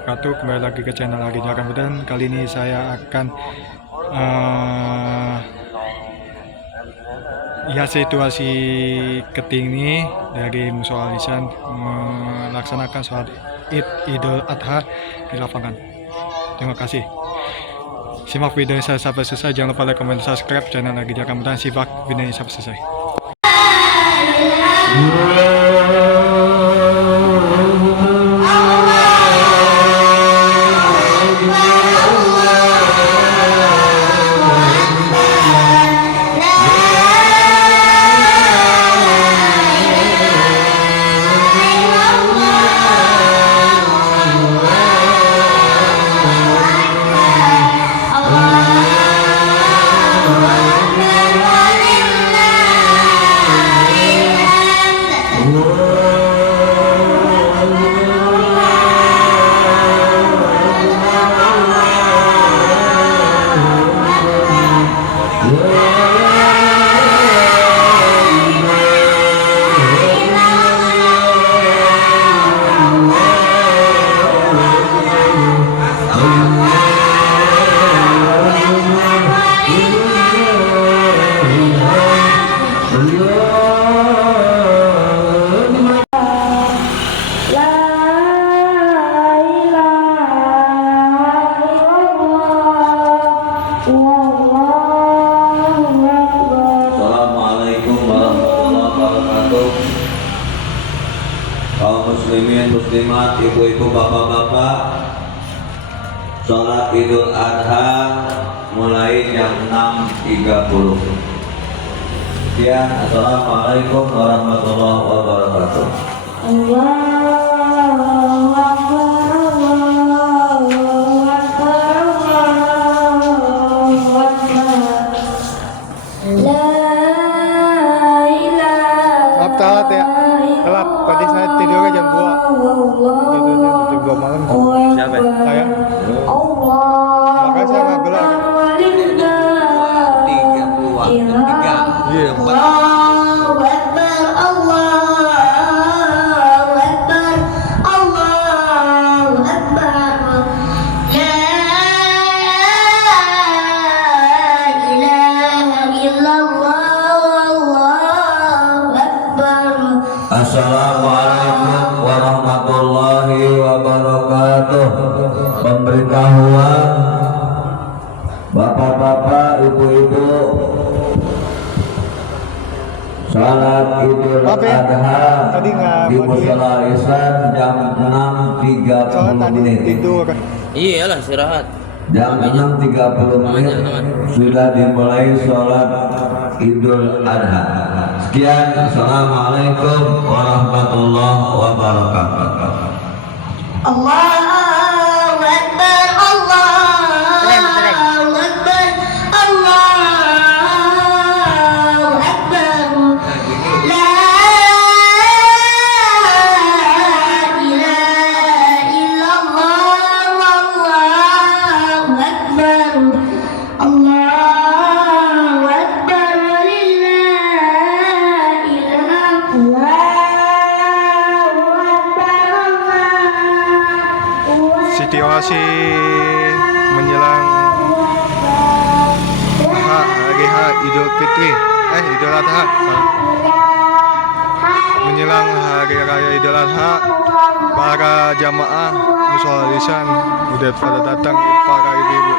wabarakatuh. Kembali lagi ke channel Agi Ramadan. Kali ini saya akan lihat situasi Ketingni dari Musola Lisan melaksanakan sholat Idul Adha di lapangan. Terima kasih. Simak videonya sampai selesai. Jangan lupa like, comment, subscribe channel Agi Ramadan. Simak videonya sampai selesai. Kaum muslimin muslimat, ibu-ibu, bapak-bapak, sholat Idul Adha mulai jam 6.30. Sekian, assalamualaikum warahmatullahi wabarakatuh. Allahu Akbar, Allahu Akbar, Allahu Akbar. La ilaha. Maaf telat ya, telat. Tadi saya tidurnya jam 2. Tidurnya jam 2 malam. Siapa? Saya. Makanya saya nggak gelar. 3. Iya. Allahu Akbar, Allahu Akbar, Allahu Akbar. La ilaha illallah, Allahu Akbar. Assalamualaikum warahmatullahi wabarakatuh. Pemberitahuan bapak-bapak, ibu-ibu, salat Idul Maaf ya, Adha tadi nggak di mau Musola Lisan jam Soalnya 6.30 tadi menit. tidur. Iyalah istirahat. Jam 6.30 menit sudah dimulai sholat Idul Adha. Sekian, assalamualaikum warahmatullahi wabarakatuh. Allahu Akbar, Allahu Akbar, Allahu Akbar. La ilaha illallah, Allahu Akbar. Allahu Akbar, walillahil hamd. Allahu Akbar, Allahu Akbar. Situasi menjelang hari Idul Fitri, Idul Adha. Menjelang hari raya Idul Adha, para jamaah Musola Lisan udah pada datang, para ibu-ibu.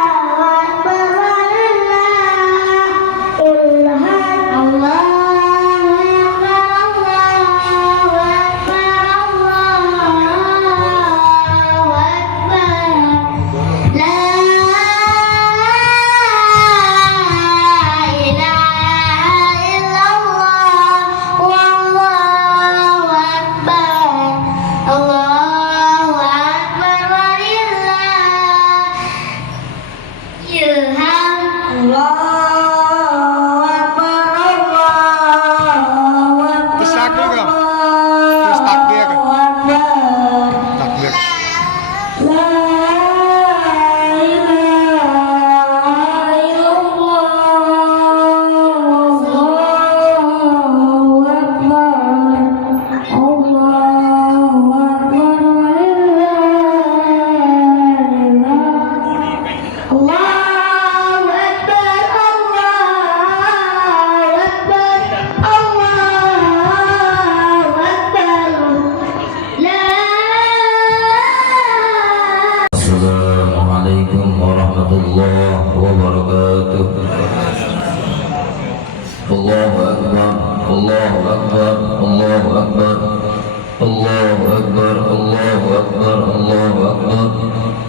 Allahu Akbar, Allahu Akbar, Allahu Akbar,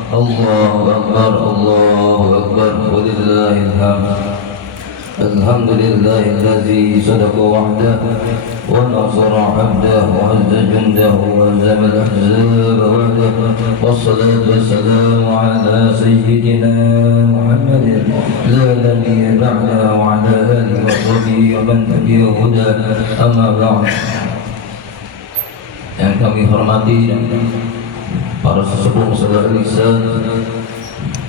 Allahu Akbar, Allahu Akbar, walillahil hamd. Alhamdulillahilladzi sadaqa wa'dahu wa nasara 'abdahu wa 'azza jundahu wa hazama al-ahzaba wahdahu. Wassalatu wassalamu ala sayyidina Muhammadin la nabiyya ba'dahu wa 'ala alihi wa sahbihi wa man tabi'ahu huda. Amma ba'd. Yang kami hormati para sesepuh saudara lisan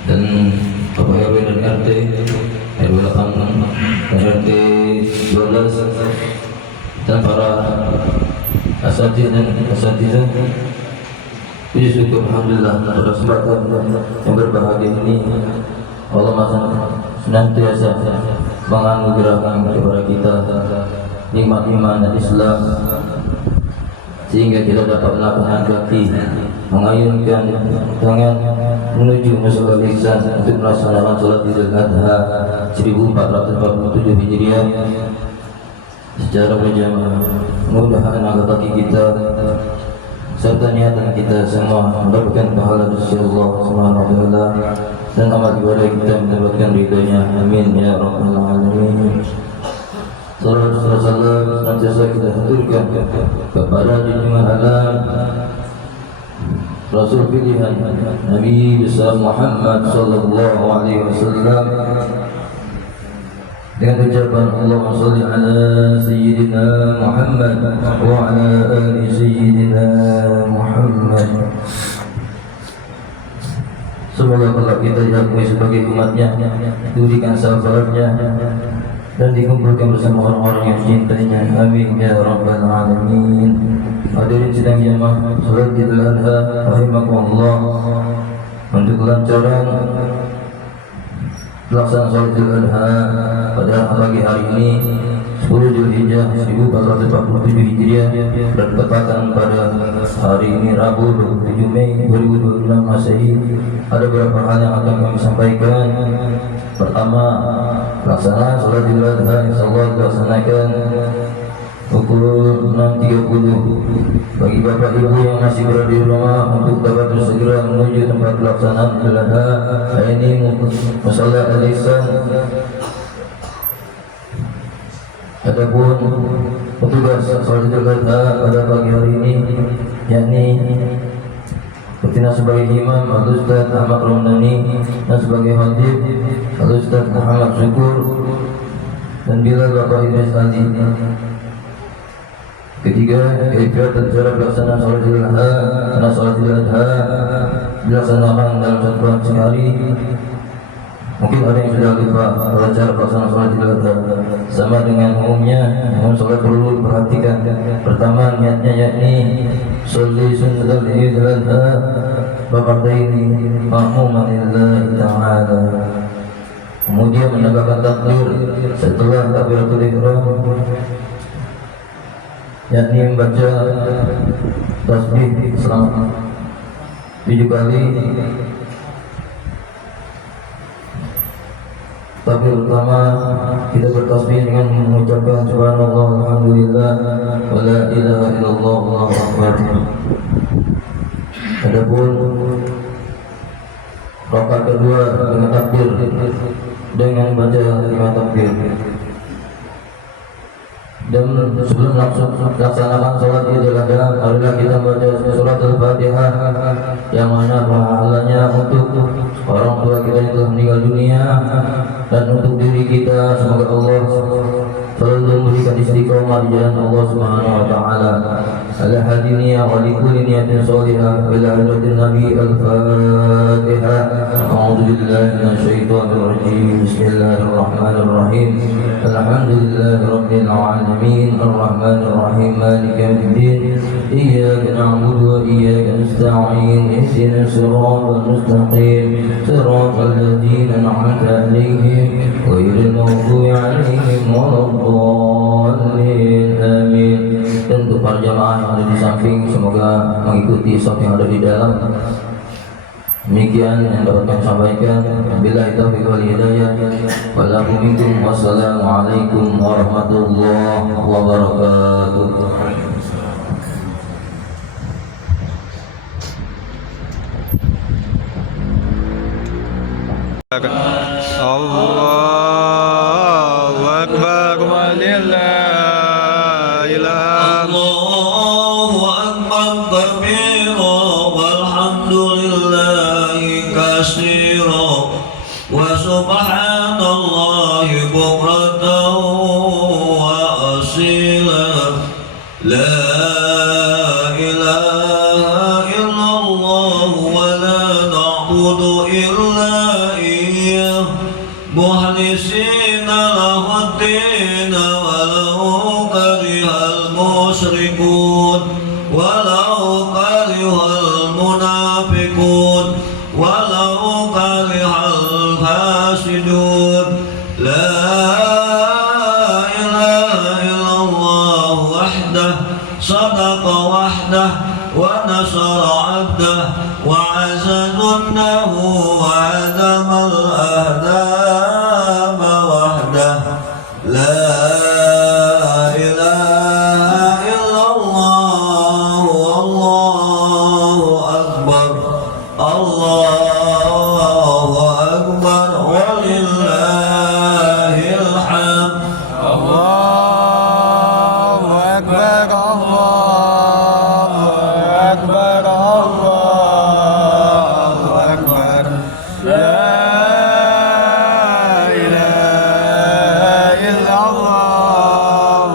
dan Bapak RW dan RT RW 8 dan RT 12 dan para asatidz dan asatidz. Puji syukur alhamdulillah pada kesempatan yang berbahagia ini Allah masih senantiasa menganugerahkan kepada kita nikmat iman dan Islam sehingga kita dapat melangkahkan kaki, mengayunkan tangan menuju musola lisan untuk melaksanakan sholat Idul Adha 1447 Hijriah secara berjamaah. Mudah-mudahan angkat kaki kita serta niatan kita semua mendapatkan pahala dari Allah Subhanahu wa taala dan amal ibadah kita mendapatkan ridhonya. Amin ya rabbal alamin. Salawat serta salam senantiasa kita haturkan kepada junjungan alam Rasul pilihan Nabi besar Muhammad sallallahu alaihi wasallam dengan ucapan Allahumma shalli ala sayyidina Muhammad wa ala ali sayyidina Muhammad. Semoga kalau kita diakui sebagai umatnya, diberikan syafaatnya dan dikumpulkan bersama orang-orang yang cintainya. Amin ya rabbal alamin. Hadirin sidang jamaah salat Idul Adha rahimakumullah. Untuk kelancaran pelaksanaan salat Idul Adha pada pagi hari ini 10 Zulhijjah 1447 Hijriah bertepatan pada hari ini Rabu 27 Mei 2026 Masehi. Ada beberapa hal yang akan kami sampaikan. Pertama, pelaksanaan salat Idul Adha insyaallah dilaksanakan pukul 6.30 bagi bapak ibu yang masih berada di rumah untuk dapat segera menuju tempat pelaksanaan Idul Adha. Ini Musalla Al-Ihsan. Adapun petugas salat Idul Adha pada pagi hari ini yakni Betina sebagai imam Al-Ustaz Ahmad Romdani dan sebagai khatib Al-Ustaz Muhammad Syukur dan Bilal Bapak Idris Ali. Ketiga, kegiatan acara pelaksanaan salat Idul Adha. Karena salat Idul Adha dilaksanakan dalam satu sehari. Mungkin ada yang sudah lupa cara pelaksanaan salat Idul Adha. Sama dengan umumnya, namun salat perlu diperhatikan. Pertama, niatnya yakni sholli sunnatal Idul Adha ba'daini ma'muman lillahi ta'ala. Kemudian menambahkan takbir setelah takbiratul ihram, yakni membaca tasbih selama 7 kali. Takbir pertama kita bertasbih dengan mengucapkan subhanallah walhamdulillah wa la ilaha illallah wallahu akbar. Adapun rakaat kedua dengan takbir dengan baca 5 takbir. Dan sebelum melaksanakan sholat Idul Adha, marilah kita membaca surat Al-Fatihah yang mana pahalanya untuk orang tua kita yang telah meninggal dunia dan untuk diri kita. Semoga Allah selalu memberikan istiqomah di jalan Allah Subhanahu wa taala. Ala hadiniya wa li kulli niyatin shalihah ila hadratin Nabi. Al-Fatihah. A'udzu billahi minasyaitonir rajim. Bismillahirrahmanirrahim. Alhamdulillahirabbil alamin. Arrahmanir rahim. Maliki yaumiddin. Iyyaka na'budu wa iyyaka nasta'in. Ihdinas siratal mustaqim. Siratal ladzina an'amta 'alaihim ghairil maghdubi 'alaihim waladdallin. Amin. Dan untuk para jamaah yang ada di samping, semoga mengikuti shaf yang ada di dalam. Demikian yang dapat kami sampaikan. Billahi taufiq wal hidayah. Wassalamualaikum warahmatullahi wabarakatuh. Allahu Akbar walillahil hamd. Allahu akbar kabira walhamdulillahi katsira wa subhanallahi bukratan wa asila. La ilaha illallah wa la na'budu illa iyyah mukhlisina lahuddin walau karihal musyrikun walau karihal munafiqun walau karihal fasidun. La ilaha illallah wahdah sadaqa wahdah wa nasara abdah wa azadunnahu wa adamal ahdama wahdah. La ilaha illallah wallahu akbar. Allahu akbar walillahil hamd. Allahu Akbar, Allahu Akbar, Allahu Akbar. La ilaha illallah,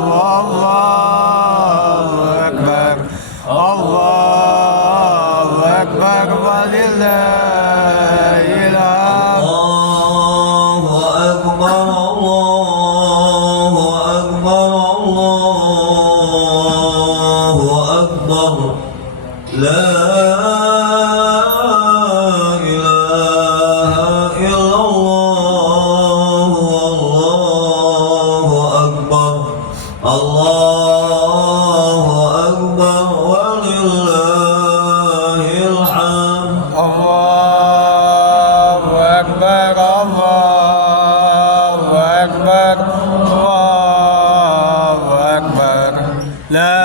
Allahu Akbar, Allahu Akbar walillahil hamd. Allahu akbar, Allahu akbar, Allahu akbar. La ilaha illallah, Allahu akbar, Allahu akbar walillahil hamd. Allahu Akbar, Allahu Akbar, Allahu Akbar. La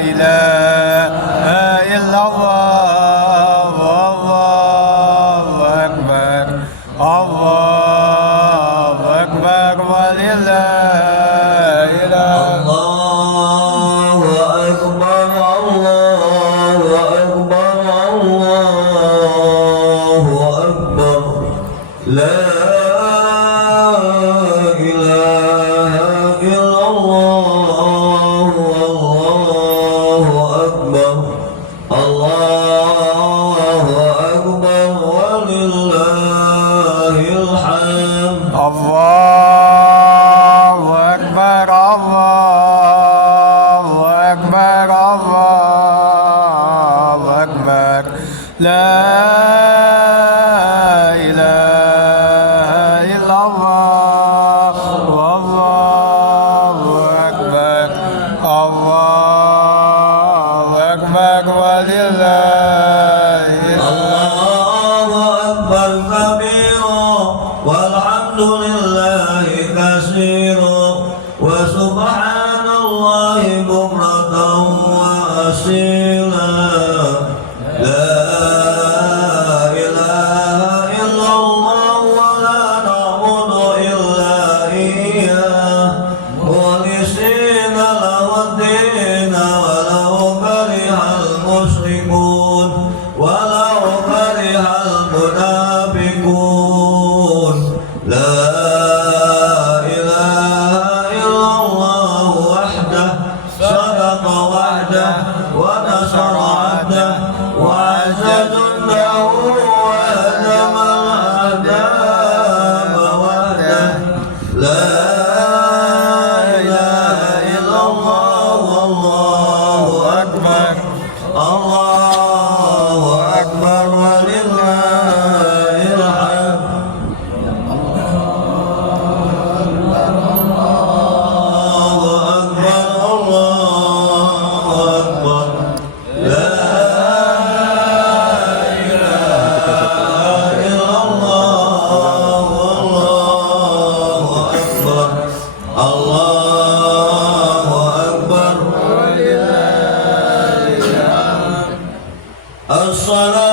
ilaha illallah, Allahu Akbar, Allahu Akbar walillahil hamd. Allahu akbar, Allahu akbar, Allahu akbar. La ilaha illallah, Allahu akbar, Allahu akbar walillahil hamd. Allahu Akbar, Allahu Akbar, Allahu Akbar. La ilaha illallah, Allahu Akbar, Allahu Akbar walillahil hamd. Allahu akbar kabira walhamdulillahi katsira wa subhanallahi bukratan wa asila. La ilaha illallah wa la na'budu illa iyyah mukhlisina lahuddin walau karihal musyrikun walau karihal munafiqun. La ilaha illallah wahdah sadaqa wahdah wa nasara abdah wa azadunnahu wa adamal ahdama wahdah. La ilaha illallah wallahu akbar, Allahu akbar walillahil hamd. Allahu akbar, Allahu akbar. La ilaha illallah, wallahu akbar, Allahu akbar. As-salatu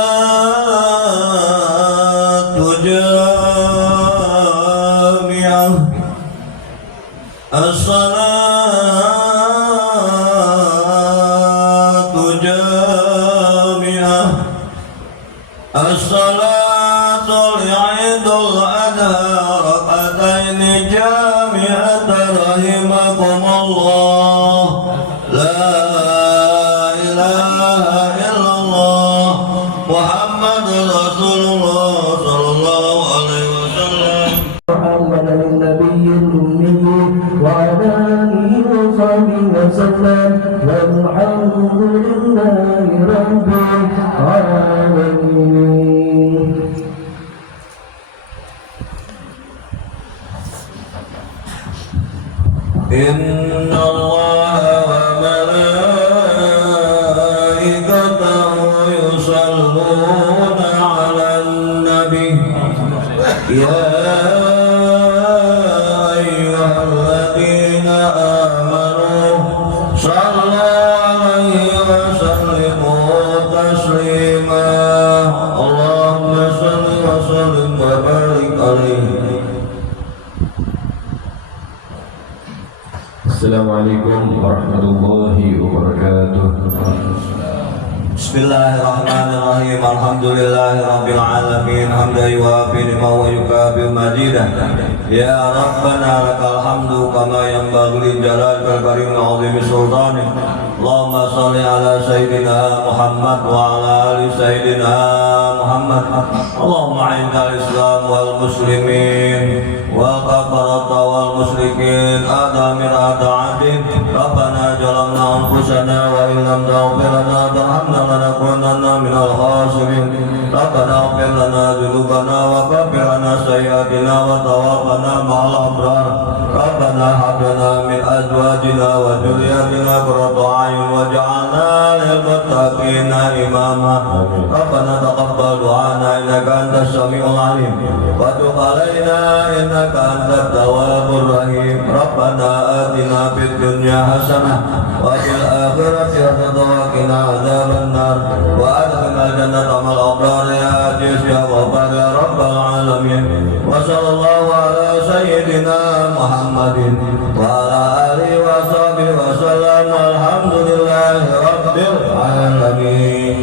يا أيها الذين آمنوا صلوا عليه وسلموا تسليما اللهم صل وسلم وبارك عليه. Assalamualaikum warahmatullahi wabarakatuh. Bismillahirrahmanirrahim. Alhamdulillahirabbil alamin. Hamdan yuwafi ni'mahu wa yukafi majidah. Ya Rabbana lakal hamdu kama yanbaghi li jalalil karim azim sultanik. Allahumma shalli ala sayyidina Muhammad wa ala ali sayyidina Muhammad. Allahumma a'inna al-islam wal muslimin wal kafarata wal musyrikin adamir ada'adik. Rabbana jalamna anfusana wa in lam taghfir lana tarhamna lanakunanna minal khasirin. Rabbana ighfir lana dzunubana wa kaffir anna sayyi'atina wa tawaffana ma'al abrar. Rabbana hab lana min azwajina wa dhurriyyatina qurrata a'yun waj'alna lil muttaqina imama. Rabbana taqabbal du'ana innaka antas samiul 'alim wa tub 'alaina innaka antat tawwabur rahim. Rabbana atina fid dunya hasanah wa fil akhirati hasanah wa qina adzabannar wa adkhilna jannata ma'al abrar ya aziz ya ghaffar ya rabbal alamin. Wa sallallahu ala sayyidina Muhammadin wa ala alihi wa sahbihi wa sallam. Alhamdulillahi rabbil alamin.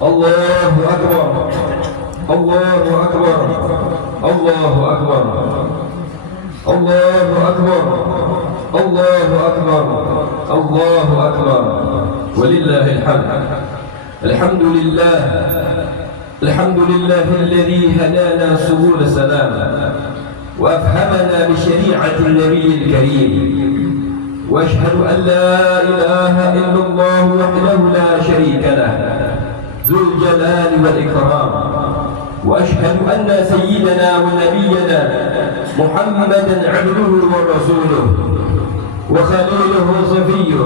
Allahu Akbar. Allahu Akbar. Allahu Akbar. Allahu Akbar. Allahu Akbar. Allahu Akbar. Walillahil hamd. Alhamdulillah. Alhamdulillah alladhi hadana subul salam wa afhamana bi syari'atil nabiyil karim. واشهد ان لا اله الا الله وحده لا شريك له ذو الجلال والإكرام وأشهد أن سيدنا ونبينا محمدا عبده ورسوله وخليله صفيه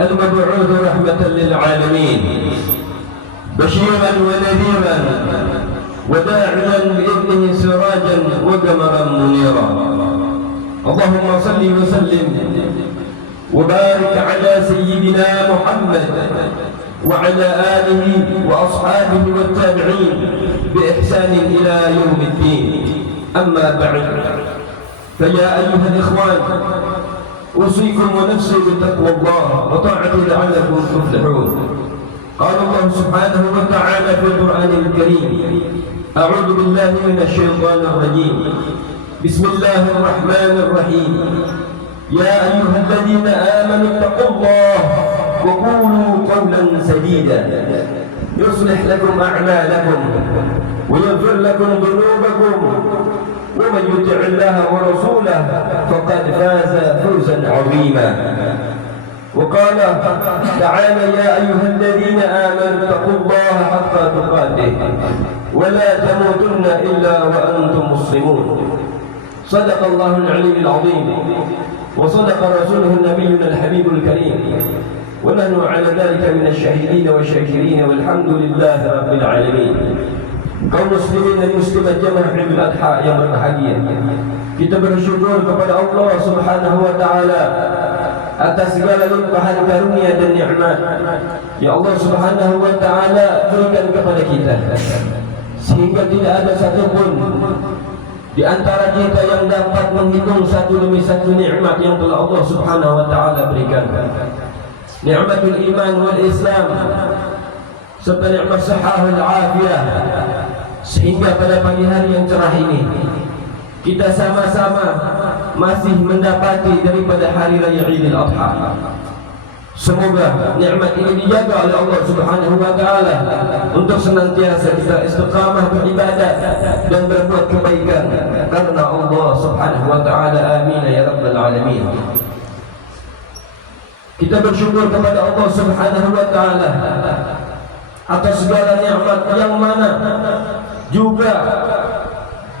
المبعوث رحمة للعالمين بشيرا ونذيرا وداعيا بإذنه سراجا وقمرا منيرا. اللهم صل وسلم وبارك على سيدنا محمد وعلى آله وأصحابه والتابعين بإحسان إلى يوم الدين. أما بعد فيا أيها الإخوان أوصيكم ونفسي بتقوى الله وطاعته لعلكم تفلحون. قال الله سبحانه وتعالى في القرآن الكريم أعوذ بالله من الشيطان الرجيم بسم الله الرحمن الرحيم يا أيها الذين آمنوا اتقوا الله وقولوا قولا سديدا يصلح لكم أعمالكم ويغفر لكم ذنوبكم ومن يطع الله ورسوله فقد فاز فوزا عظيما. وقال تعالى يا أيها الذين آمنوا اتقوا الله حق تقاته ولا تموتن إلا وأنتم مسلمون. صدق الله العلي العظيم وصدق رسوله النبي الحبيب الكريم ونحن على ذلك من الشاهدين والشاكرين والحمد لله رب العالمين. Kaum muslimin dan muslimat jamaah Idul Adha yang berbahagia, kita bersyukur kepada Allah Subhanahu wa taala atas segala limpahan karunia dan nikmat yang Allah Subhanahu wa taala berikan kepada kita, sehingga tidak ada satupun di antara kita yang dapat menghitung satu demi satu nikmat yang telah Allah Subhanahu wa taala berikan. Nikmatul iman wal Islam serta nikmat sihah wal afiyah, sehingga pada pagi hari yang cerah ini kita sama-sama masih mendapati daripada hari raya Idul Adha. Semoga nikmat ini dijaga oleh Allah Subhanahu wa taala untuk senantiasa kita istiqamah beribadah dan berbuat kebaikan karena Allah Subhanahu wa taala. Amin ya rabbal alamin. Kita bersyukur kepada Allah Subhanahu wa taala atas segala nikmat yang mana juga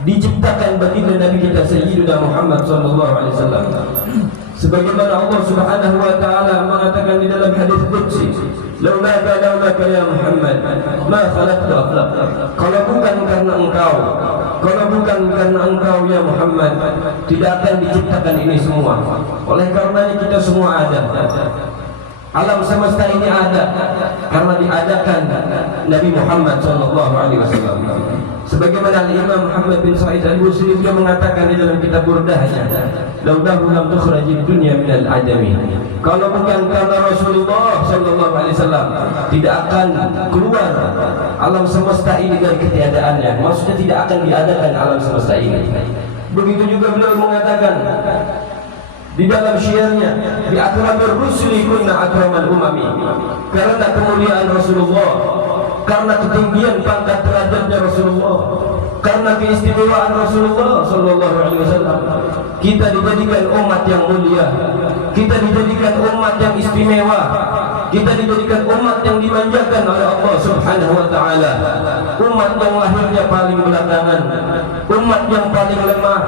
diciptakan baginda Nabi kita Sayyidina Muhammad sallallahu alaihi wasallam. Sebagaimana Allah Subhanahu wa taala mengatakan di dalam hadis qudsi, "Laulaka ya Muhammad, ma khalaqtu aflaq." Kalau bukan karena engkau, kalau bukan karena engkau ya Muhammad, tidak akan diciptakan ini semua. Oleh karenanya kita semua ada. Alam semesta ini ada karena diadakan Nabi Muhammad SAW. Sebagaimana Imam Muhammad bin Sa'id al-Busiri juga mengatakan di dalam kitab Burdahnya, "Laulahu lam tukhrajid dunya minal adami." Kalau bukan karena Rasulullah SAW, tidak akan keluar alam semesta ini dari ketiadaannya. Maksudnya tidak akan diadakan alam semesta ini. Begitu juga beliau mengatakan di dalam syiarnya, "Bi akramir rusuli kunna akramal umami." Karena kemuliaan Rasulullah, karena ketinggian pangkat derajatnya Rasulullah, karena keistimewaan Rasulullah sallallahu alaihi wasallam, kita dijadikan umat yang mulia, kita dijadikan umat yang istimewa, kita dijadikan umat yang dimanjakan oleh Allah Subhanahu wa taala, umat yang lahirnya paling belakangan, umat yang paling lemah,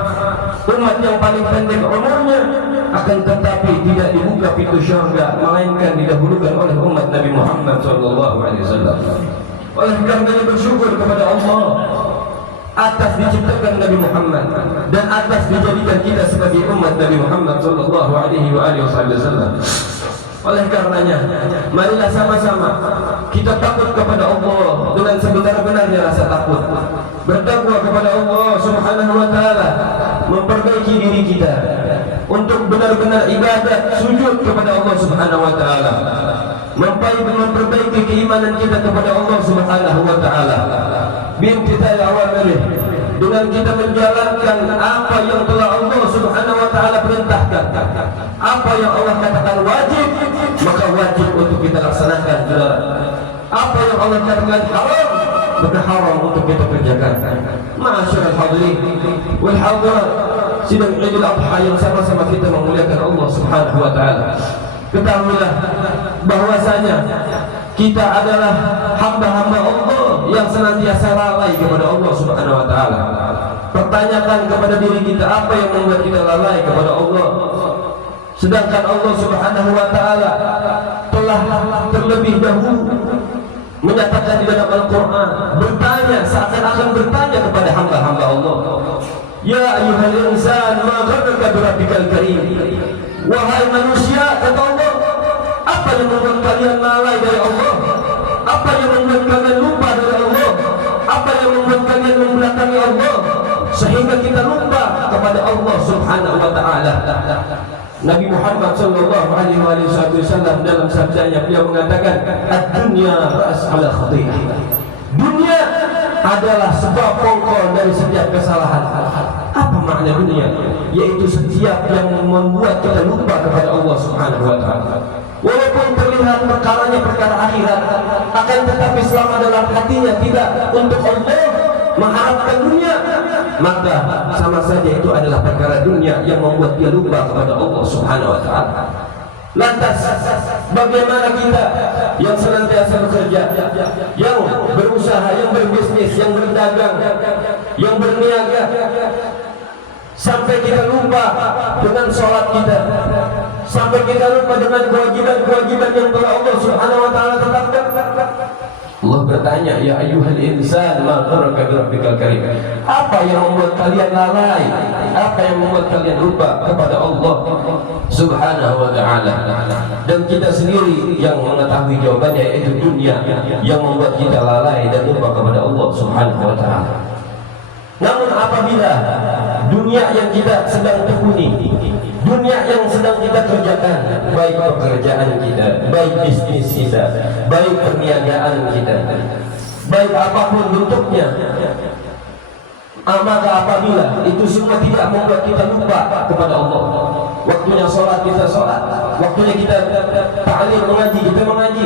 umat yang paling pendek umurnya, akan tetapi tidak dibuka pintu syurga melainkan didahulukan oleh umat Nabi Muhammad sallallahu alaihi wasallam. Oleh karenanya bersyukur kepada Allah atas diciptakan Nabi Muhammad dan atas dijadikan kita sebagai umat Nabi Muhammad sallallahu alaihi wasallam. Oleh karenanya, marilah sama-sama kita takut kepada Allah dengan sebenar-benarnya rasa takut. Bertakwa kepada Allah Subhanahu wa taala, memperbaiki diri kita untuk benar-benar ibadat, sujud kepada Allah Subhanahu wa taala. Memperbaiki keimanan kita kepada Allah Subhanahu wa taala. Bimtithal awamirih, dengan kita menjalankan apa yang telah Allah Subhanahu wa taala perintahkan. Apa yang Allah katakan wajib, maka wajib untuk kita laksanakan, saudara. Apa yang Allah katakan haram, maka haram untuk kita kerjakan. Ma'asyiral hadirin wal hadirat, sidang Idul Adha yang sama-sama kita memuliakan Allah Subhanahu wa taala. Ketahuilah bahwasanya kita adalah hamba-hamba Allah yang senantiasa lalai kepada Allah Subhanahu wa taala. Pertanyakan kepada diri kita, apa yang membuat kita lalai kepada Allah? Sedangkan Allah Subhanahu wa taala telah terlebih dahulu menyatakan di dalam Al-Qur'an, bertanya, seakan-akan bertanya kepada hamba-hamba Allah. Ya ayyuhal insan, ma gharraka bi rabbikal karim. Wahai manusia, kata Allah, apa yang membuat kalian lalai dari Allah? Apa yang membuat kalian lupa dari Allah? Apa yang membuat kalian membelakangi Allah sehingga kita lupa kepada Allah Subhanahu wa taala? Nabi Muhammad sallallahu alaihi wasallam dalam sabdanya beliau mengatakan, "Ad-dunya ras ala khati'ah." Dunia adalah sebab pokok dari setiap kesalahan. Apa makna dunia? Yaitu setiap yang membuat kita lupa kepada Allah Subhanahu wa taala. Walaupun terlihat perkaranya perkara akhirat, akan tetapi selama dalam hatinya tidak untuk Allah, mengharapkan dunia, maka sama saja itu adalah perkara dunia yang membuat dia lupa kepada Allah Subhanahu wa taala. Lantas bagaimana kita yang senantiasa bekerja, yang berusaha, yang berbisnis, yang berdagang, yang berniaga, sampai kita lupa dengan sholat kita, sampai kita lupa dengan kewajiban-kewajiban yang telah Allah Subhanahu wa taala tetapkan. Allah bertanya, "Ya ayyuhal insan, ma gharraka bi rabbikal karim." Apa yang membuat kalian lalai? Apa yang membuat kalian lupa kepada Allah Subhanahu wa taala? Dan kita sendiri yang mengetahui jawabannya, yaitu dunia yang membuat kita lalai dan lupa kepada Allah Subhanahu wa taala. Namun apabila dunia yang kita sedang tekuni, dunia yang sedang kita kerjakan, baik pekerjaan kita, baik bisnis kita, baik perniagaan kita, baik apapun bentuknya, maka apabila itu semua tidak membuat kita lupa kepada Allah, waktunya sholat kita sholat, waktunya kita ta'lim mengaji kita mengaji,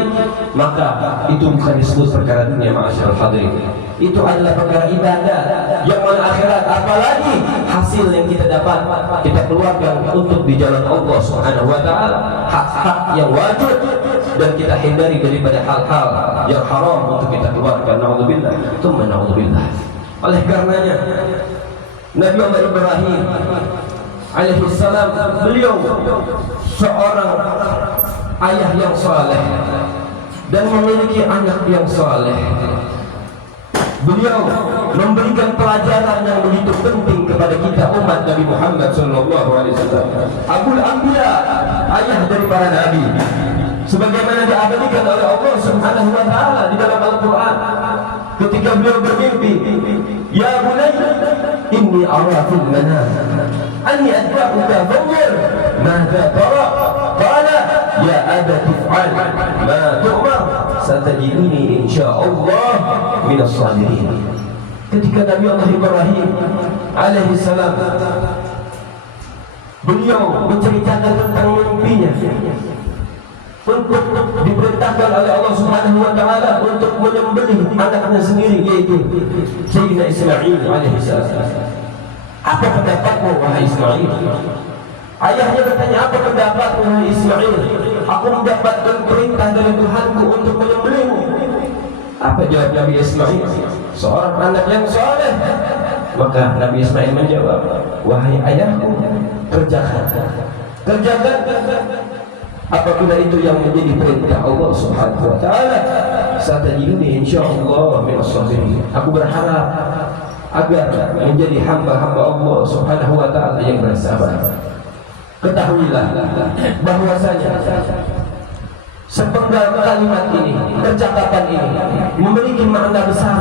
maka itu bukan disebut perkara dunia, ma'asyiral hadirin. Itu adalah perkara ibadah yang mana akhirat, apalagi hasil yang kita dapat kita keluarkan untuk di jalan Allah Subhanahu wa taala, hak-hak yang wajib, dan kita hindari daripada hal-hal yang haram untuk kita keluarkan. Naudzubillah, tsumma naudzubillah. Oleh karenanya Nabi Allah Ibrahim alaihi salam, beliau seorang ayah yang saleh dan memiliki anak yang saleh. Beliau memberikan pelajaran yang begitu penting kepada kita umat Nabi Muhammad SAW. Abul Anbiya, ayah dari para nabi, sebagaimana diabadikan oleh Allah Subhanahu wa taala di dalam Al-Qur'an ketika beliau bermimpi, ya bunayya inni ara fil manam anni adba'uka fanzur madza tara, qala ya abati if'al ma tu'mar satajiduni insyaallah minas sabirin. Ketika Nabi Allah Ibrahim alaihi salam beliau menceritakan tentang mimpinya, untuk diperintahkan oleh Allah Subhanahu wa taala untuk menyembelih anaknya sendiri, yaitu Sayyidina Ismail alaihi salam. Apa pendapatmu wahai Ismail? Ayahnya bertanya, apa pendapatmu wahai Ismail? Aku mendapatkan perintah dari Tuhanku untuk menyembelihmu. Apa jawab Nabi Ismail? Seorang anak yang saleh. Maka Nabi Ismail menjawab, wahai ayahku, kerjakan apabila itu yang menjadi perintah Allah Subhanahu wa taala. Satajiduni insyaallah minas sabirin. Aku berharap agar menjadi hamba-hamba Allah Subhanahu wa taala yang bersabar. Ketahuilah bahwasanya sepenggal kalimat ini, percakapan ini memiliki makna besar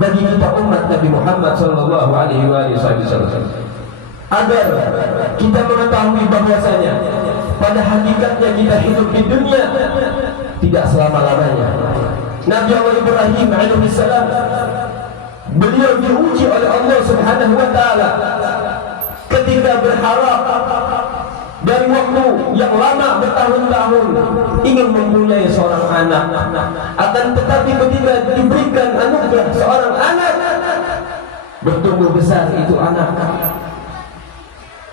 bagi kita umat Nabi Muhammad sallallahu alaihi wasallam, agar kita mengetahui bahwasanya pada hakikatnya kita hidup di dunia tidak selama-lamanya. Nabi Allah Ibrahim alaihi salam, beliau diuji oleh Allah Subhanahu wa taala ketika berharap dari waktu yang lama bertahun-tahun ingin mempunyai seorang anak, akan tetapi ketika diberikan anugerah seorang anak, bertumbuh besar itu anak.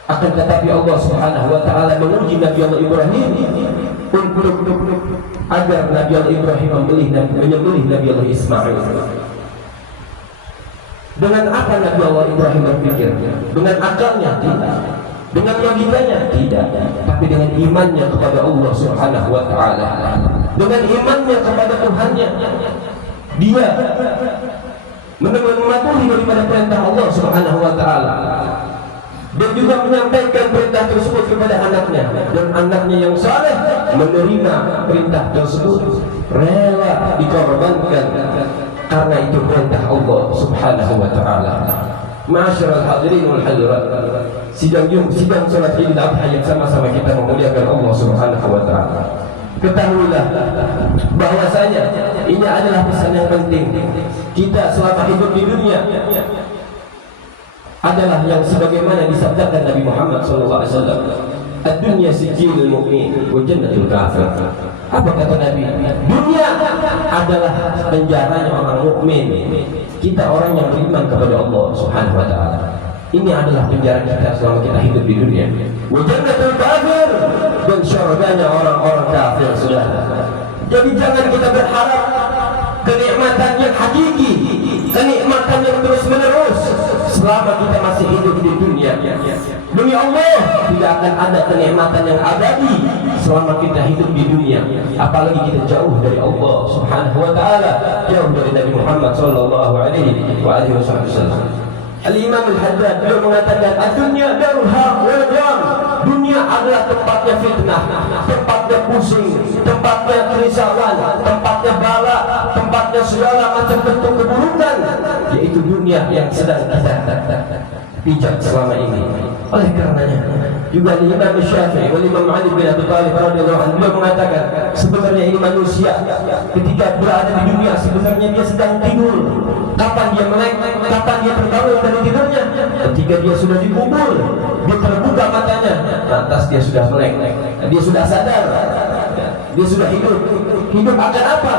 Akan tetapi Allah Subhanahu wa taala menguji Nabi Allah Ibrahim untuk agar Nabi Allah Ibrahim menyembelih Nabi Allah Ismail. Dengan apa Nabi Allah Ibrahim berpikir? Dengan akalnya? Tidak. Dengan logikanya? Tidak. Tapi dengan imannya kepada Allah Subhanahu wa taala. Dengan imannya kepada Tuhannya. Dia mematuhi daripada perintah Allah Subhanahu wa taala. Dan juga menyampaikan perintah tersebut kepada anaknya, dan anaknya yang saleh menerima perintah tersebut, rela dikorbankan karena itu perintah Allah Subhanahu wa taala. Ma'asyiral hadirin wal hadirat, sidang salat Idul Adha yang sama-sama kita memuliakan Allah Subhanahu wa taala. Ketahuilah bahwasanya ini adalah pesan yang penting. Kita selama hidup di dunia adalah yang sebagaimana disabdakan Nabi Muhammad SAW, ad-dunya sijilul mu'min wa jannatul kafir. Apa kata Nabi? Dunia adalah penjaranya orang mukmin. Kita orang yang beriman kepada Allah Subhanahu wa taala. Ini adalah penjara kita selama kita hidup di dunia. Wa jannatul kafir, dan syurganya orang-orang kafir, saudara. Jadi jangan kita berharap kenikmatan yang hakiki, kenikmatan yang terus-menerus selama kita masih hidup di dunia. Demi Allah, tidak akan ada kenikmatan yang abadi selama kita hidup di dunia. Apalagi kita jauh dari Allah Subhanahu wa taala, jauh dari Nabi Muhammad sallallahu alaihi wasallam. Al-Imam Al-Haddad beliau mengatakan, "Ad-dunya darul haq wal jam." Dunia adalah tempatnya fitnah, tempatnya pusing, tempatnya kerisauan, tempatnya bala, tempatnya segala macam bentuk keburukan, yaitu dunia yang sedang kita pijak selama ini. Oleh karenanya juga Imam Syafi'i wal Imam Ali bin Abi Thalib radhiyallahu anhu beliau mengatakan, sebenarnya ini manusia ketika berada di dunia sebenarnya dia sedang tidur. Kapan dia melek? Kapan dia terbangun dari tidurnya? Ketika dia sudah dikubur, dia terbuka matanya, lantas dia sudah melek, dia sudah sadar, dia sudah hidup. Hidup akan apa?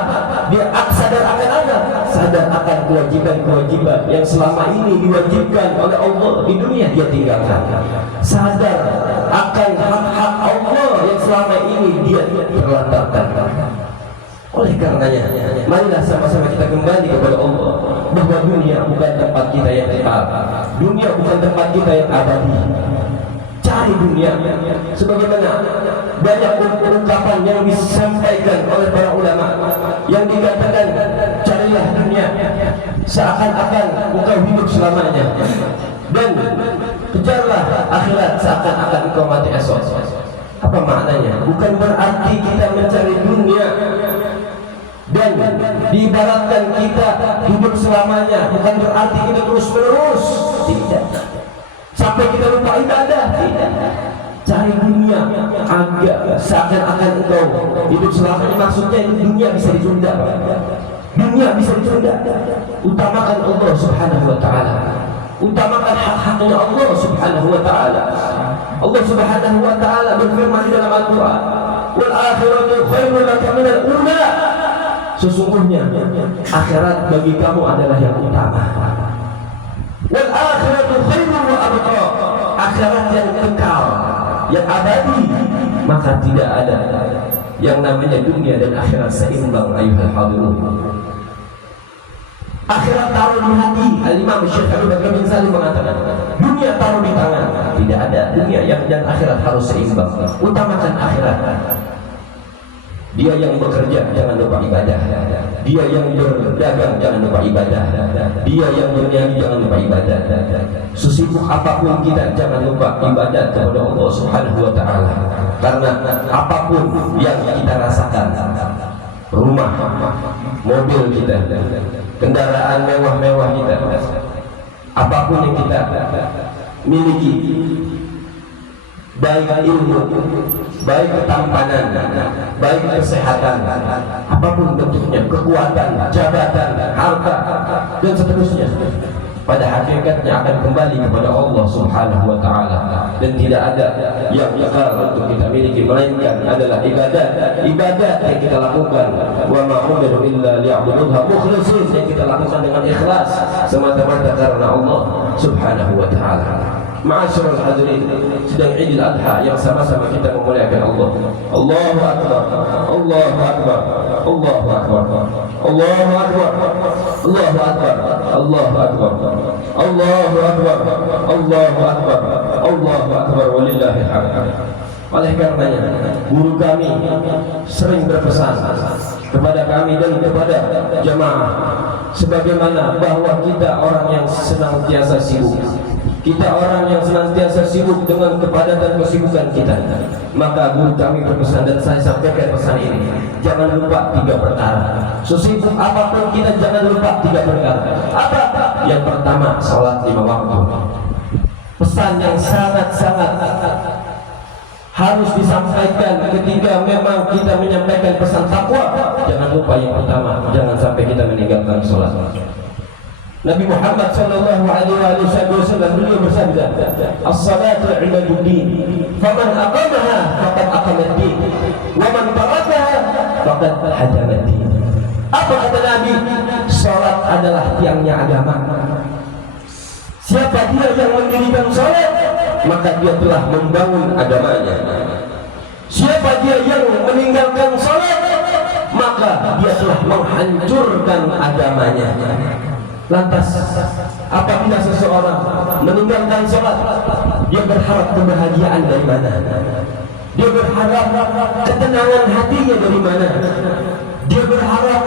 Dia sadar akan apa? Sadar akan kewajiban-kewajiban yang selama ini diwajibkan oleh Allah di dunia dia tinggalkan. Sadar akan hak-hak Allah yang selama ini dia terlantarkan. Oleh karenanya, marilah sama-sama kita kembali kepada Allah, bahwa dunia bukan tempat kita yang kekal, dunia bukan tempat kita yang abadi. cari dunia. Sebagaimana banyak ungkapan yang disampaikan oleh para ulama yang dikatakan carilah dunia seakan-akan engkau hidup selamanya, dan kejarlah akhirat seakan-akan engkau mati esok. Apa maknanya? Bukan berarti kita mencari dunia dan diibaratkan kita hidup selamanya, bukan berarti kita terus menerus, tidak, sampai kita lupa ibadah, tidak. Cari dunia agar seakan-akan engkau hidup selamanya. Maksudnya itu dunia bisa ditunda, dunia bisa ditunda. Utamakan Allah Subhanahu wa ta'ala, utamakan hak-haknya Allah Subhanahu wa ta'ala. Allah Subhanahu wa ta'ala berfirman di dalam Al-Quran, wal akhiratu khairun laka minal ula. Sesungguhnya akhirat bagi kamu adalah yang utama. Wal akhiratu khairun wa abqa. Akhirat yang kekal, yang abadi, maka tidak ada yang namanya dunia dan akhirat seimbang. Ayuhal hadirun, akhirat taruh di hati. Al-Imam Syekh Abu Bakar bin Salim mengatakan, dunia taruh di tangan. Tidak ada dunia dan akhirat harus seimbang. Utamakan akhirat. Dia yang bekerja jangan lupa ibadah. Dia yang berdagang jangan lupa ibadah. Dia yang bernyanyi jangan lupa ibadah. Sesibuk apapun kita jangan lupa ibadah kepada Allah Subhanahu wa ta'ala. Karena apapun yang kita rasakan, rumah, mobil kita, kendaraan mewah-mewah kita, apapun yang kita miliki, baik ilmu, baik ketampanan, baik kesehatan, apapun bentuknya, kekuatan, jabatan, harta, dan seterusnya, pada hakikatnya akan kembali kepada Allah Subhanahu wa ta'ala. Dan tidak ada yang kekal untuk kita miliki, melainkan adalah ibadah yang kita lakukan. Wa ma umiru illa liya'buduha mukhlishin, yang kita lakukan dengan ikhlas semata-mata karena Allah Subhanahu wa ta'ala. Ma'asyiral hadirin, sedang Idul Adha yang sama-sama kita memuliakan Allah. Allahu akbar, Allahu akbar, Allahu akbar, Allahu akbar, Allahu akbar, Allahu akbar, Allahu akbar, Allahu akbar, Allahu akbar, walillahil hamd. Oleh karenanya, guru kami sering berpesan kepada kami dan kepada jamaah, sebagaimana bahwa kita orang yang senantiasa sibuk, kita orang yang senantiasa sibuk dengan kepadatan kesibukan kita, maka guru kami berpesan dan saya sampaikan pesan ini, jangan lupa 3 perkara. Sesibuk apapun kita jangan lupa 3 perkara. Apa? Yang pertama, salat 5 waktu. Pesan yang sangat-sangat harus disampaikan ketika memang kita menyampaikan pesan takwa. Jangan lupa yang pertama, jangan sampai kita meninggalkan salat. Nabi Muhammad sallallahu alaihi wasallam beliau bersabda, "As-salatu 'imaduddin, faman aqamaha faqad aqamaddin, wa man tarakaha faqad hadamaddin." Apa kata Nabi? Salat adalah tiangnya agama. Siapa dia yang mendirikan salat, maka dia telah membangun agamanya. Siapa dia yang meninggalkan salat, maka dia telah menghancurkan agamanya. Lantas, apabila seseorang meninggalkan sholat, dia berharap kebahagiaan dari mana? Dia berharap ketenangan hatinya dari mana? Dia berharap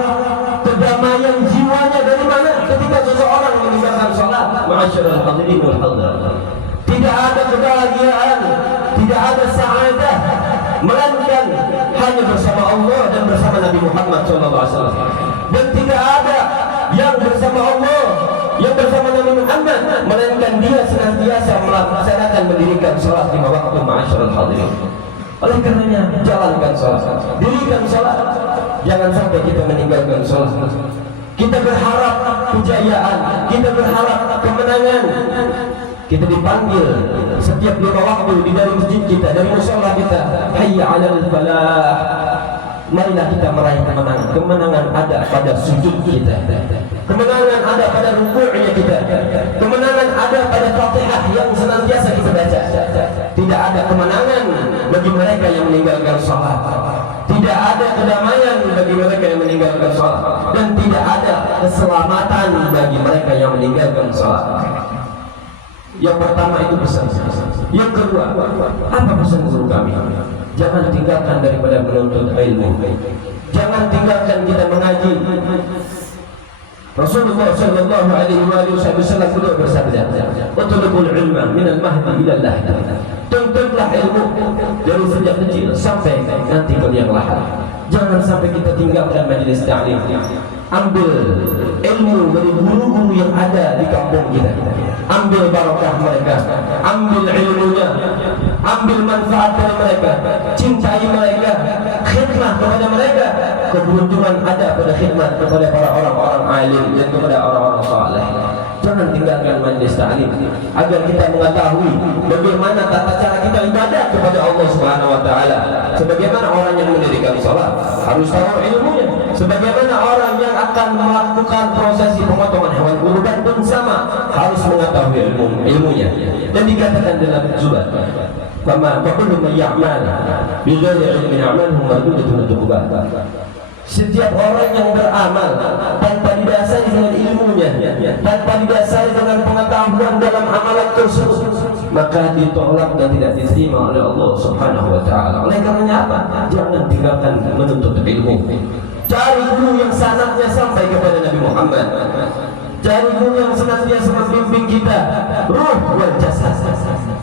kedamaian jiwanya dari mana? Ketika seseorang meninggalkan sholat, ma'asyiral hadirin wal hadirat, tidak ada kebahagiaan, tidak ada sa'adah, melainkan hanya bersama Allah dan bersama Nabi Muhammad SAW. Dan tidak ada yang bersama Allah, yang bersama Nabi Muhammad, melainkan dia senantiasa melaksanakan mendirikan sholat 5 waktu. Ma'asyiral hadirin, oleh karenanya jalankan sholat, dirikan sholat, jangan sampai kita meninggalkan sholat. Kita berharap kejayaan, kita berharap kemenangan. Kita dipanggil setiap 5 waktu di dari masjid kita, dari mushola kita, hayya 'alal falah. Marilah kita meraih kemenangan. Kemenangan ada pada sujud kita, kemenangan ada pada rukuknya kita, kemenangan ada pada Fatihah yang senantiasa kita baca. Tidak ada kemenangan bagi mereka yang meninggalkan sholat. Tidak ada kedamaian bagi mereka yang meninggalkan sholat, dan tidak ada keselamatan bagi mereka yang meninggalkan sholat. Yang pertama itu pesan. Yang kedua, apa pesan guru kami? Jangan tinggalkan daripada menuntut ilmu. Jangan tinggalkan kita mengaji. Rasulullah sallallahu alaihi wasallam beliau bersabda, "Utlubul ilma minal mahdi ila lahd." Tuntutlah ilmu dari sejak kecil sampai nanti kalian lahir. Jangan sampai kita tinggalkan majelis ta'lim. Ambil ilmu dari guru-guru yang ada di kampung kita. Ambil barakah mereka, ambil ilmunya, ambil manfaat dari mereka, cintai mereka, khidmat kepada mereka. Keberuntungan ada pada khidmat kepada para orang-orang alim dan kepada orang-orang saleh. Jangan tinggalkan majlis ta'lim agar kita mengetahui bagaimana tata cara kita ibadah kepada Allah Subhanahu wa taala. Sebagaimana orang yang mendirikan salat harus tahu ilmunya. Sebagaimana orang yang akan melakukan prosesi pemotongan hewan kurban pun sama, harus mengetahui ilmunya. Dan dikatakan dalam Zubat, "Kama kullu man ya'mal bi ghairi ilmin a'maluhu mardudatun tuqbal." Setiap orang yang beramal tanpa didasari dengan ilmunya, tanpa didasari dengan pengetahuan dalam amalan tersebut, maka ditolak dan tidak diterima oleh Allah Subhanahu wa taala. Oleh karenanya apa? Jangan tinggalkan menuntut ilmu. Cari guru yang sanadnya sampai kepada Nabi Muhammad. Cari guru yang senantiasa membimbing kita, ruh wal jasad.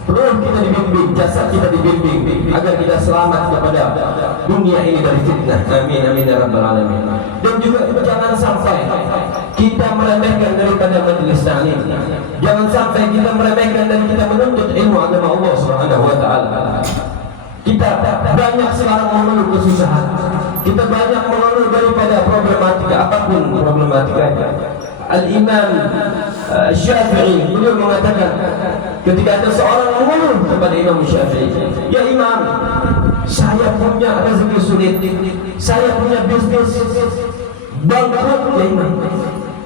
Ruh kita dibimbing, jasad kita dibimbing, agar kita selamat kepada dunia ini dari fitnah. Amin amin ya rabbal alamin. Dan juga jangan sampai kita meremehkan daripada majelis ta'lim. Jangan sampai kita meremehkan dan kita menuntut ilmu agama Allah Subhanahu wa taala. Kita banyak sekarang mengeluh kesusahan. Kita banyak mengeluh daripada problematika apapun problematikanya. Al-Imam Syafi'i beliau mengatakan ketika ada seorang mengeluh kepada Imam Syafi'i, "Ya Imam, saya punya rezeki sulit, saya punya bisnis bangkrut ya Imam,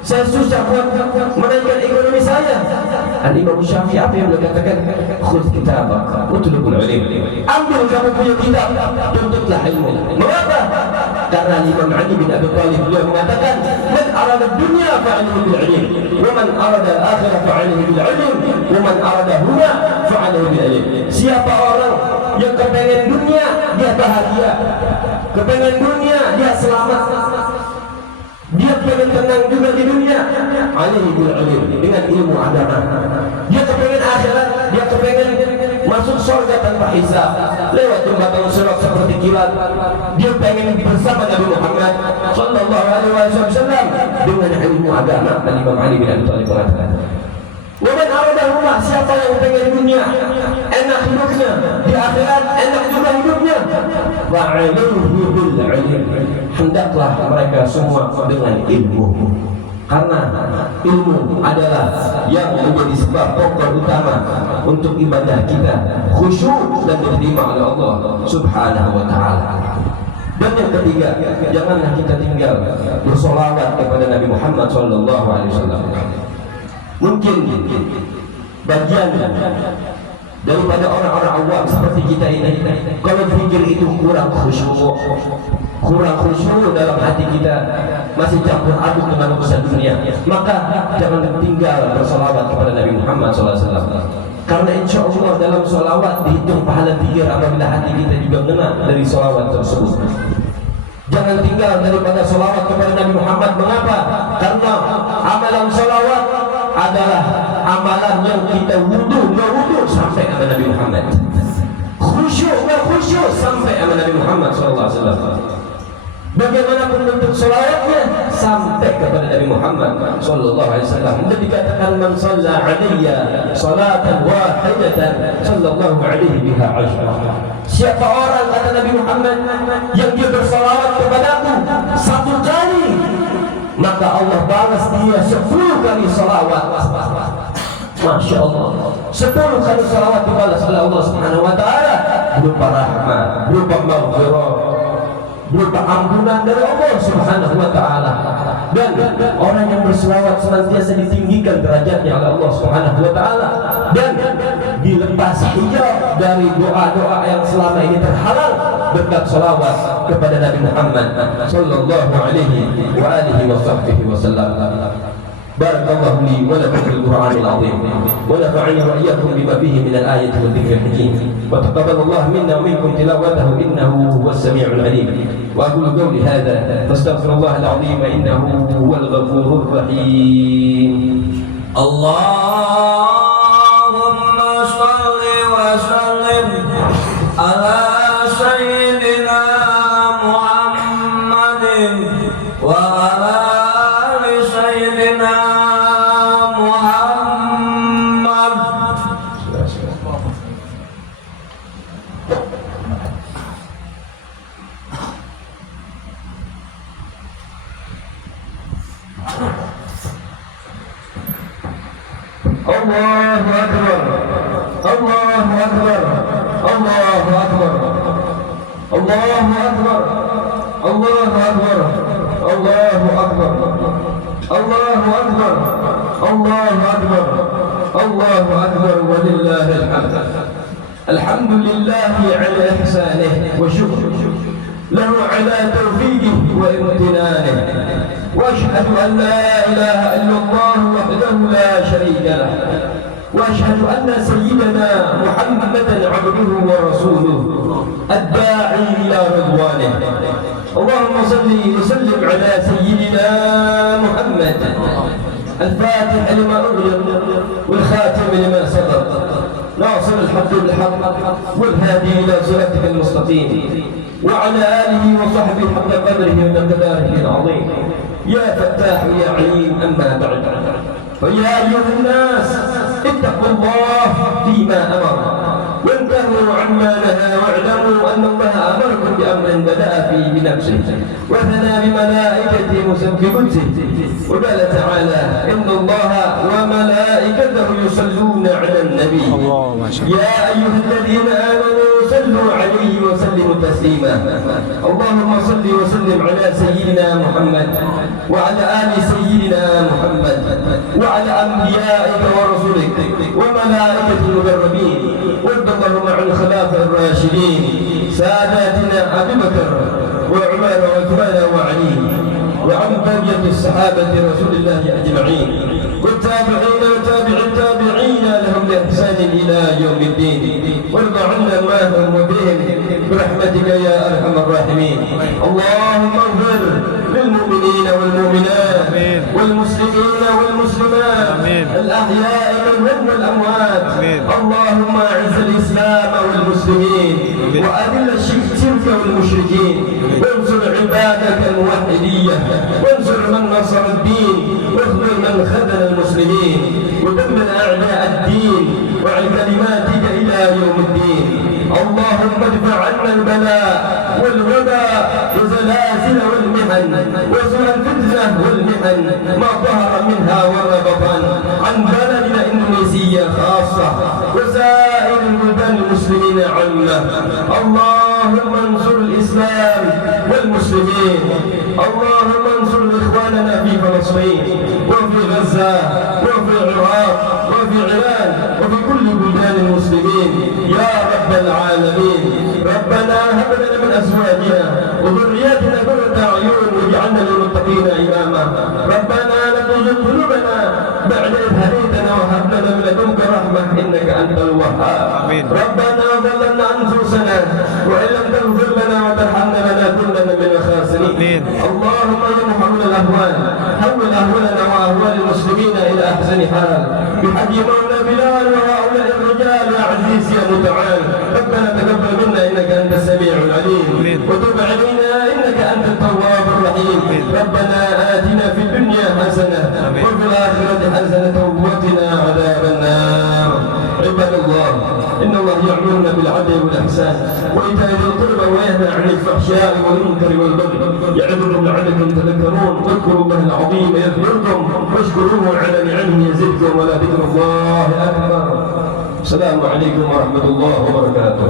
saya susah buat menaikkan ekonomi saya." Al-Imam Syafi'i apa yang beliau katakan? "Khudh kitabak utlubul ilm." Ambil kamu punya kitab, tuntutlah ilmu. Mengapa? Karena Imam Ali bin Abi Thalib beliau mengatakan, "Man arada dunya fa'alahu bil ilm, wa man arada al-akhirah fa'alahu bil ilm, wa man arada huna fa'alahu bil ilm." Siapa orang yang kepengen dunia dia bahagia, kepengen dunia dia selamat, dia pengen tenang juga di dunia, alaihi bil ilm, dengan ilmu agama. Dia kepengen akhirat, dia kepengen masuk surga tanpa hisab lewat jembatan sirat seperti kilat. Dia pengen bersama Nabi Muhammad sallallahu alaihi wasallam dengan ilmu agama. Dan Imam Ali bin Abi Thalib mengatakan, "Wa man arada rumah," siapa yang pengen dunia enak hidupnya, di akhirat enak juga hidupnya, wa alaihi bil ilm, hendaklah mereka semua dengan ilmu. Karena ilmu adalah yang menjadi sebab pokok utama untuk ibadah kita khusyuk dan diterima oleh Allah Subhanahu wa taala. Dan yang ketiga, janganlah kita tinggal bersolawat kepada Nabi Muhammad sallallahu alaihi wasallam. Mungkin bagian daripada orang-orang awam seperti kita ini, kalau pikir itu kurang khusyuk dalam hati kita, masih campur aduk dengan urusan dunia, maka jangan tinggal bersolawat kepada Nabi Muhammad SAW. Karena insya Allah dalam solawat dihitung pahala 3 apabila hati kita juga kena dari solawat tersebut. Jangan tinggal daripada solawat kepada Nabi Muhammad. Mengapa? Karena amalan solawat adalah amalan yang kita wudu sampai kepada Nabi Muhammad, khusyuk sampai kepada Nabi Muhammad SAW. Bagaimanapun bentuk solawatnya sampai kepada Nabi Muhammad sallallahu alaihi wasallam. Dan dikatakan, "Man shalla 'alayya salatan wahidatan sallallahu alaihi biha 'ashra." Siapa orang, kata Nabi Muhammad, yang dia bersolawat kepadaku 1 kali, maka Allah balas dia 10 kali solawat. Masya Allah, 10 kali salawat dibalas oleh Allah Subhanahu wa taala, berupa rahmat, berupa maghfirah, berupa ampunan dari Allah Subhanahu wa taala. Dan orang yang berselawat senantiasa ditinggikan derajatnya oleh Allah Subhanahu wa taala, dan dilepas hijab dari doa-doa yang selama ini terhalang berkat selawat kepada Nabi Muhammad sallallahu alaihi wa alihi wasallam. بارك الله لي ولكم في القرآن العظيم ونفعني وإياكم بما فيه من الآية والذكر الحكيم وتقبل الله منا ومنكم تلاوته إنه هو السميع العليم وأقول قولي هذا فاستغفر الله العظيم إنه هو الغفور الرحيم. اللهم صل وسلم على سيدنا محمد وعلى آل سيدنا محمد. الله أكبر الله أكبر الله أكبر الله أكبر الله أكبر الله أكبر الله أكبر الله أكبر الله أكبر ولله الحمد. الحمد لله على إحسانه وشكره له على توفيقه وامتنانه وأشهد أن لا إله إلا الله وحده لا شريك له وأشهد أن سيدنا محمدا عبده ورسوله الداعي إلى رضوانه. اللهم صل وسلم على سيدنا محمد الفاتح لما أغلق والخاتم لما سبق ناصر الحق بالحق والهادي إلى صراطك المستقيم وعلى آله وصحبه حق قدره ومقداره العظيم. يا فتاح يا عليم أما بعد فيا أيها الناس اتقوا الله فيما أمر وانتهوا عما نهى واعلموا أن الله أمركم بأمر بدأ فيه بنفسه وثنى بملائكته بقدسه وقال تعالى إن الله وملائكته يصلون على النبي يا أيها الذين آمنوا صلوا عليه وسلموا تسليما. اللهم صل وسلم على سيدنا محمد وعلى آل سيدنا محمد وعلى أنبيائك ورسلك وملائكة المقربين وارض اللهم عن الخلافة الراشدين ساداتنا أبي بكر وعمر وعثمان وعلي وعن بقية الصحابة رسول الله أجمعين والتابعين وتابع التابعين لهم بإحسان إلى يوم الدين وارض عنا معهم وبهم برحمتك يا أرحم الراحمين. اللهم اغفر للمؤمنين والمؤمنات والمسلمين والمسلمات الأحياء منهم والأموات. اللهم أعز الإسلام والمسلمين وأذل الشرك والمشركين وانصر عبادك الموحدية وانصر من نصر الدين واخذل من خذل المسلمين ودمر أعداء الدين وعن كلماتك إلى يوم الدين. اللهم ادفع عنا البلاء والوباء والزلازل والمحن وسوء الفتنة والمحن ما ظهر منها وما بطن عن بلدنا إندونيسيا خاصة وسائر البلدان المسلمين عامة. اللهم انصر الإسلام والمسلمين. اللهم انصر إخواننا في فلسطين وفي غزة وفي العراق وفي إيران وفي كل بلدان المسلمين يا رب العالمين. ربنا هب لنا من أزواجنا وذرياتنا قرة أعين واجعلنا للمتقين إماما. ربنا لا تزغ قلوبنا بعد إذ هديتنا وهب لنا من لدنك رحمة إنك أنت الوهاب. ربنا ظلمنا أنفسنا وإن لم تغفر لنا وترحمنا لنكونن من الخاسرين. اللهم يا محمد الأهوال حول أهوالنا وأهوال المسلمين إلى أحسن حال بحق مولى بلال وهؤلاء الرجال يا عزيز يا متعال. ربنا تقبل منا إنك أنت السميع العليم وتب علينا إنك أنت التواب الرحيم. ربنا آتنا في الدنيا حسنة وفي الآخرة حسنة وقنا عذاب النار. عباد الله إن الله يأمرنا بالعدل والإحسان وإيتاء ذي القربى وينهى عن الفحشاء والمنكر والبغي يعظكم لعلكم تذكرون. واذكروا الله العظيم يذكركم واشكروه على نعمه يزدكم ولذكر الله أكبر. السلام عليكم ورحمة الله وبركاته.